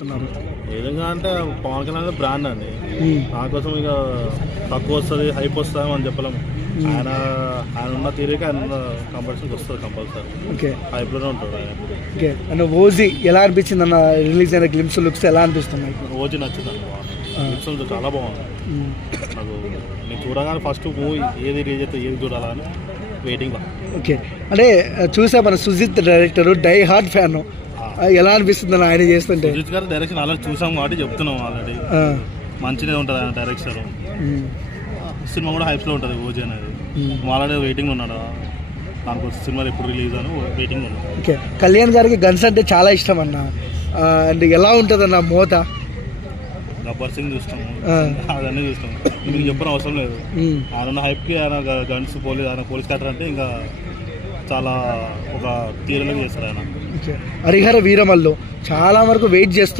చెప్తున్నారు? ఏ విధంగా అంటే పవన్ కళ్యాణ్ బ్రాండ్ అండి, దానికోసం ఇక తక్కువ వస్తుంది హైప్ వస్తుంది అని చెప్పలేము. ఆయన ఉన్న తీరిక ఆయన ఉన్న కంపల్సరీ వస్తుంది, కంపల్సరీ ఓకే హైప్లోనే ఉంటాడు ఆయన. ఓకే అన్న ఓజీ ఎలా అనిపించింది అన్న? రిలీజ్ అయిన గ్లిమ్స్ లుక్స్ ఎలా అనిపిస్తున్నాయి? రోజు నచ్చింది బాగుంది, చాలా బాగుంది. నాకు నేను చూడగానే ఫస్ట్ మూవీ ఏది రిలీజ్ అయితే ఏది చూడాలని వెయిటింగ్. ఓకే అంటే చూసా మన Sujith director, die hard fan, ఎలా అనిపిస్తుంది అన్న ఆయన చేస్తుంటే? సుజిత్ గారి డైరెక్షన్ ఆల్రెడీ చూసాం కాబట్టి చెప్తున్నాం, ఆల్రెడీ మంచిగా ఉంటుంది ఆయన డైరెక్షన్. సినిమా కూడా హైప్స్లో ఉంటుంది ఓజీ అనేది. ఆల్రెడీ వెయిటింగ్ ఉన్నాడు దానికోసం, సినిమా ఎప్పుడు రిలీజ్ అని వెయిటింగ్ ఉన్నాడు. ఓకే కళ్యాణ్ గారికి గన్స్ అంటే చాలా ఇష్టం అన్న, అండ్ ఎలా ఉంటుంది అన్న మోత? గబ్బర్ సింగ్ చూస్తాము, అవన్నీ చూస్తాము, మీకు చెప్పడం అవసరం లేదు. ఆయన ఉన్న హైప్కి ఆయన గన్స్ ఆయన పోలీస్ క్యారెక్టర్ అంటే ఇంకా చాలా ఒక తీరలో చేస్తారు ఆయన. హరిహర వీరమల్లు చాలా వరకు వెయిట్ చేస్తారు.